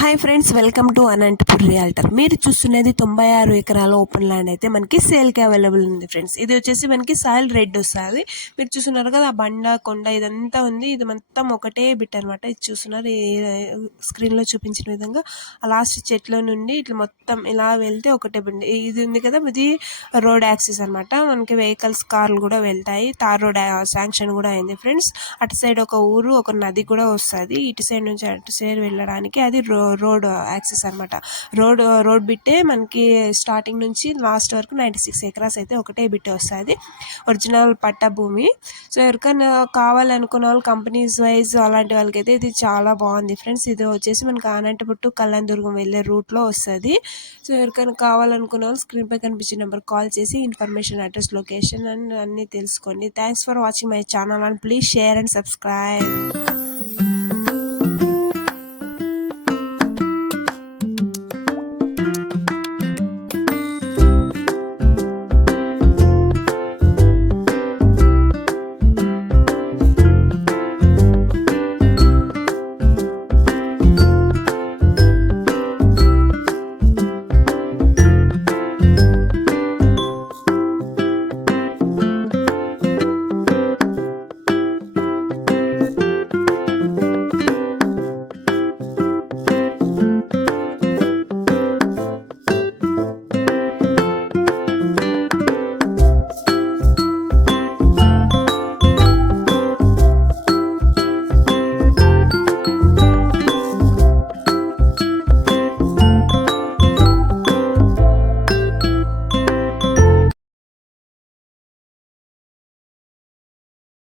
Hi friends, welcome to Anantapur realtor. మీరు చూస్తున్నది 96 ఎకరాల ఓపెన్ ల్యాండ్ అయితే మనకి సేల్కి అవైలబుల్ ఉంది ఫ్రెండ్స్. ఇది వచ్చేసి మనకి సాయిల్ రెడ్ వస్తుంది. మీరు చూస్తున్నారు కదా, ఆ బండ కొండ ఇదంతా ఉంది. ఇది మొత్తం ఒకటే బిట్ అనమాట. ఇది చూస్తున్నారు స్క్రీన్లో చూపించిన విధంగా ఆ లాస్ట్ చెట్ల నుండి ఇట్లా మొత్తం ఇలా వెళ్తే ఒకటే బండి ఇది ఉంది కదా. ఇది రోడ్ యాక్సిస్ అనమాట. మనకి వెహికల్స్ కార్లు కూడా వెళ్తాయి. తార్ రోడ్ శాంక్షన్ కూడా అయింది ఫ్రెండ్స్. అటు సైడ్ ఒక ఊరు, ఒక నది కూడా వస్తుంది. ఇటు సైడ్ నుంచి అటు సైడ్ వెళ్ళడానికి అది రోడ్ యాక్సెస్ అనమాట. రోడ్ బిట్టే మనకి స్టార్టింగ్ నుంచి లాస్ట్ వరకు 96 ఎకరాస్ అయితే ఒకటే బిట్టే వస్తుంది. ఒరిజినల్ పట్ట భూమి. సో ఎవరికైనా కావాలనుకున్న వాళ్ళు కంపెనీస్ వైజ్ అలాంటి వాళ్ళకైతే ఇది చాలా బాగుంది ఫ్రెండ్స్. ఇది వచ్చేసి మనకి అనంతపురం టు కళ్యాణదుర్గం వెళ్ళే రూట్లో వస్తుంది. సో ఎవరికైనా కావాలనుకున్న వాళ్ళు స్క్రీన్పై కనిపించిన నెంబర్ కాల్ చేసి ఇన్ఫర్మేషన్, అడ్రస్, లొకేషన్ అండ్ అన్నీ తెలుసుకోండి. Thanks for watching my channel and please share and subscribe.